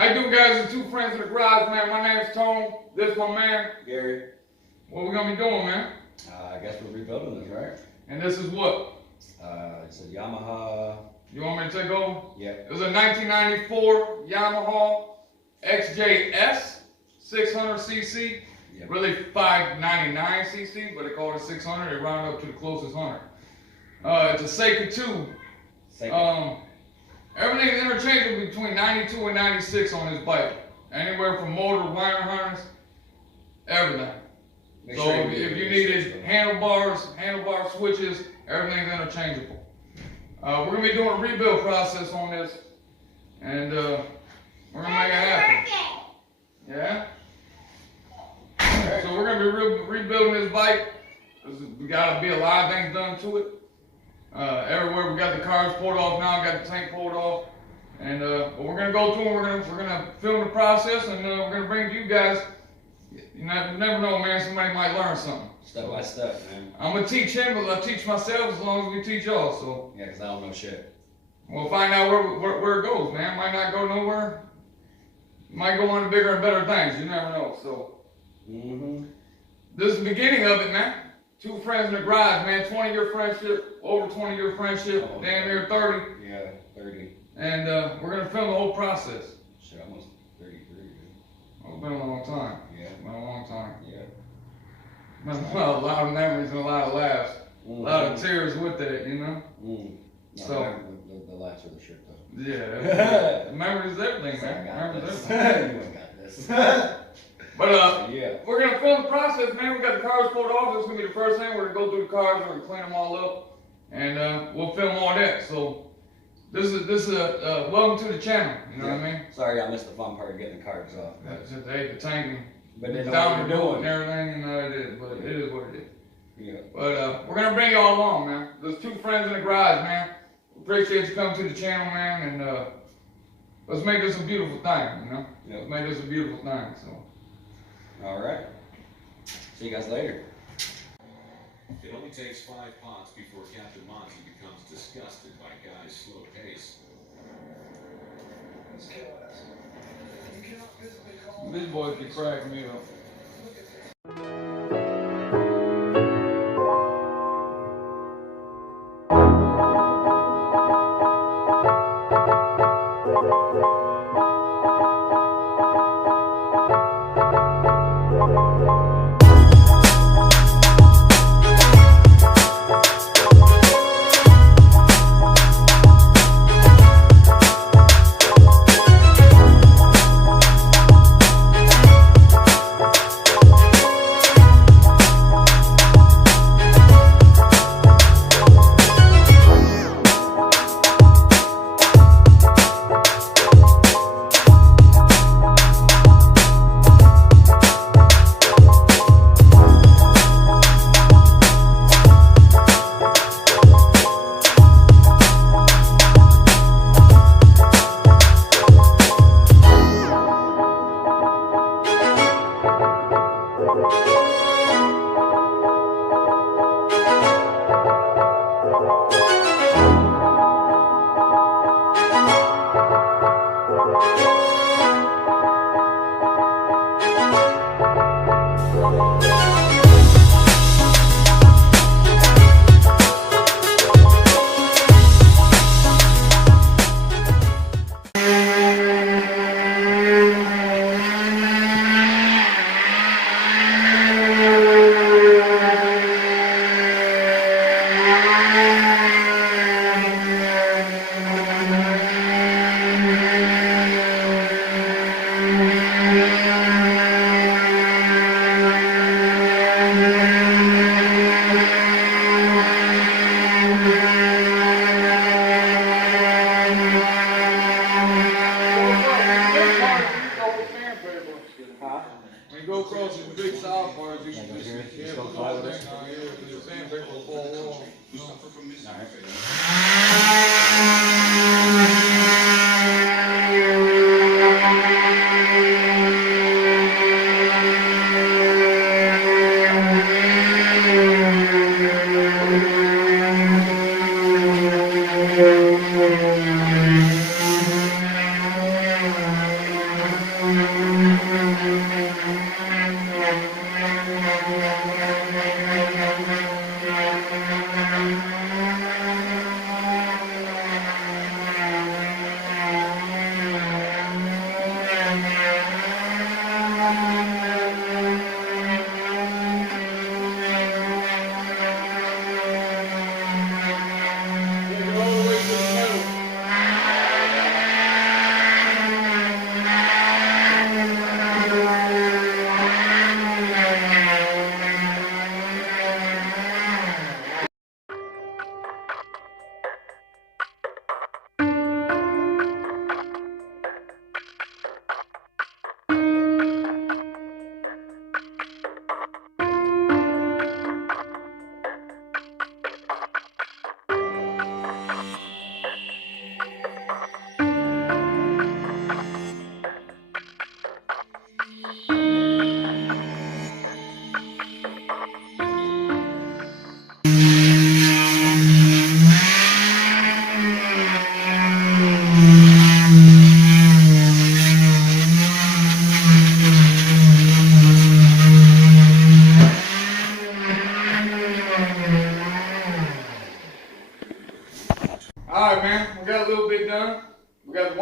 How you doing, guys? It's two friends in the garage, man. My name's Tone. This is my man, Gary. What we gonna be doing, man? I guess we're rebuilding this, right? And this is what? It's a Yamaha. You want me to take over? Yeah. It was a 1994 Yamaha XJS 600cc. Yep. Really 599cc, but they call it 600. They round up to the closest 100. It's a Seca II. Everything's interchangeable between 92 and 96 on this bike. Anywhere from motor, wire harness, everything. So if you needed handlebar switches, everything's interchangeable. We're gonna be doing a rebuild process on this, and we're gonna make it happen. Yeah. So we're gonna be rebuilding this bike. We gotta be a lot of things done to it. Everywhere we got the cars pulled off now, got the tank pulled off, and but we're gonna go through and we're gonna film the process, and we're gonna bring it to you guys. You never know, man. Somebody might learn something. Step by step, man. I'm gonna teach him, but I teach myself as long as we teach y'all. So yeah, cause I don't know shit. We'll find out where it goes, man. Might not go nowhere. Might go on to bigger and better things. You never know. So this is the beginning of it, man. Two friends in the garage, man. 20-year friendship, over 20-year friendship, damn near 30. Yeah, 30. And we're gonna film the whole process. Shit, almost 33, dude. Oh, it's been a long time. Yeah. It's been a long time. Yeah. Been a lot of memories and a lot of laughs. A lot of tears with that, you know? No, So the laughs are the shit, though. Yeah. Memories is everything, man. Memories is everything. You ain't got this. But yeah. We're gonna film the process, man. We got the cars pulled off. This is gonna be the first thing. We're gonna go through the cars. We're gonna clean them all up, and we'll film all that. So this is welcome to the channel. You know what I mean? Sorry, I missed the fun part of getting the cars off. That's just the tank but they know down what the you're road doing and everything. You know it is, but it is what it is. Yeah. But we're gonna bring y'all along, man. There's two friends in the garage, man. Appreciate you coming to the channel, man, and let's make this a beautiful thing. You know? Yep. Let's make this a beautiful thing. So. All right. See you guys later. It only takes 5 pots before Captain Monty becomes disgusted by Guy's slow pace. These boys be cracking me up.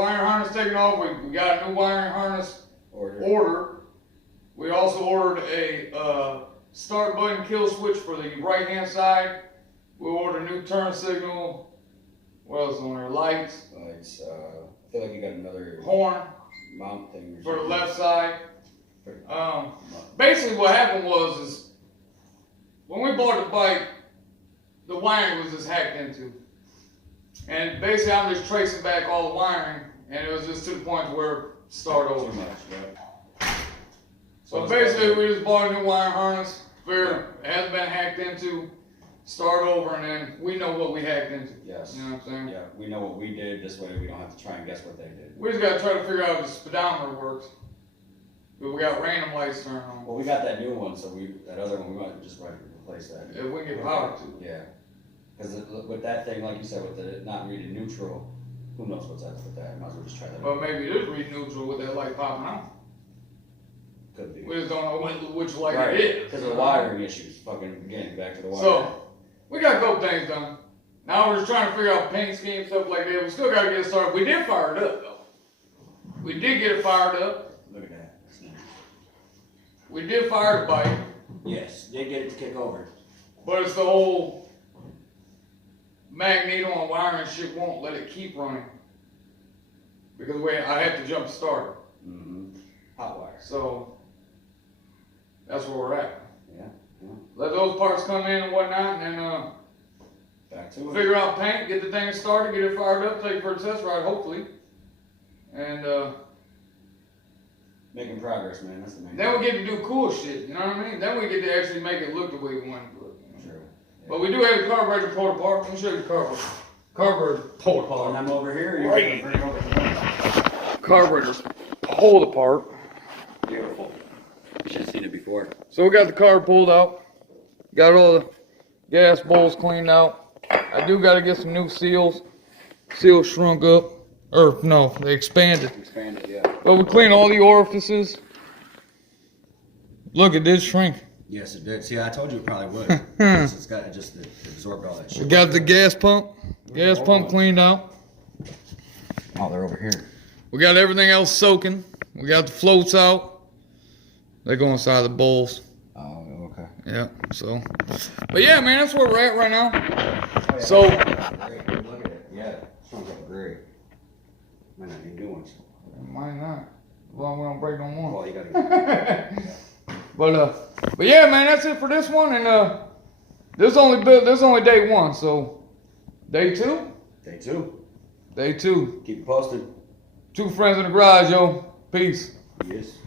wiring harness taken off. We got a new wiring harness Order. order. We also ordered a start button kill switch for the right hand side. We ordered a new turn signal. What else on there? Lights. Lights. I feel like you got another Horn mount thing. for the left side. Basically what happened was when we bought the bike, the wiring was just hacked into. And basically I'm just tracing back all the wiring, and it was just to the point where start over. Too much, yeah. So basically we just bought a new wiring harness, it hasn't been hacked into, start over, and then we know what we hacked into. Yes. You know what I'm saying? Yeah, we know what we did, this way we don't have to try and guess what they did. We just gotta try to figure out if the speedometer works. But we got random lights turned on. Well, we got that new one, so that other one, we might just replace that. If we get power to it. Yeah. Because with that thing, like you said, with it not reading neutral, who knows what's up with that? Might as well just try that. But maybe it is read neutral with that light popping on. Could be. We just don't know which light Right, it is. because of the wiring issues. Fucking, again, back to the wiring. So, we got a couple things done. Now we're just trying to figure out paint scheme, stuff like that. We still gotta get it started. We did fire it up, though. We did get it fired up. Look at that. We did fire the bike. Yes, did get it to kick over. But it's the whole magneto and wiring shit won't let it keep running. Because I have to jump start it. Mm-hmm. Hot wire. So, that's where we're at. Yeah. Let those parts come in and whatnot, and then Back to it. figure out paint, get the thing started, get it fired up, take it for a test ride, hopefully. And Making progress, man. That's the main then we get to do cool shit, you know what I mean? Then we get to actually make it look the way we want it to look. You know? True. Yeah. But we do have the carburetor pulled apart. Let me show you the carburetor. Carburetor pulled Pulling apart. them over here, you're Right. gonna bring over to them. Carburetor's pulled apart. Beautiful. You should have seen it before. So we got the carb pulled out. Got all the gas bowls cleaned out. I do got to get some new seals. Seals shrunk up. Or, no, they expanded. Expand it, yeah. But we cleaned all the orifices. Look, it did shrink. Yes, it did. See, I told you it probably would. It's got it just absorbed all that shit. We got the gas pump. Gas pump cleaned out. Oh, they're over here. We got everything else soaking. We got the floats out. They go inside the bowls. Oh, okay. Yeah, so. But yeah, man, that's where we're at right now. Oh, yeah. So. Great. Look at it. Yeah. Sounds like great. Might not need new ones. Might not. Well, we don't break no more. Well, you gotta get But yeah, man, that's it for this one. And this only day one, so day two. Day two. Day two. Keep it posted. 2 friends in the garage, yo. Peace. Yes.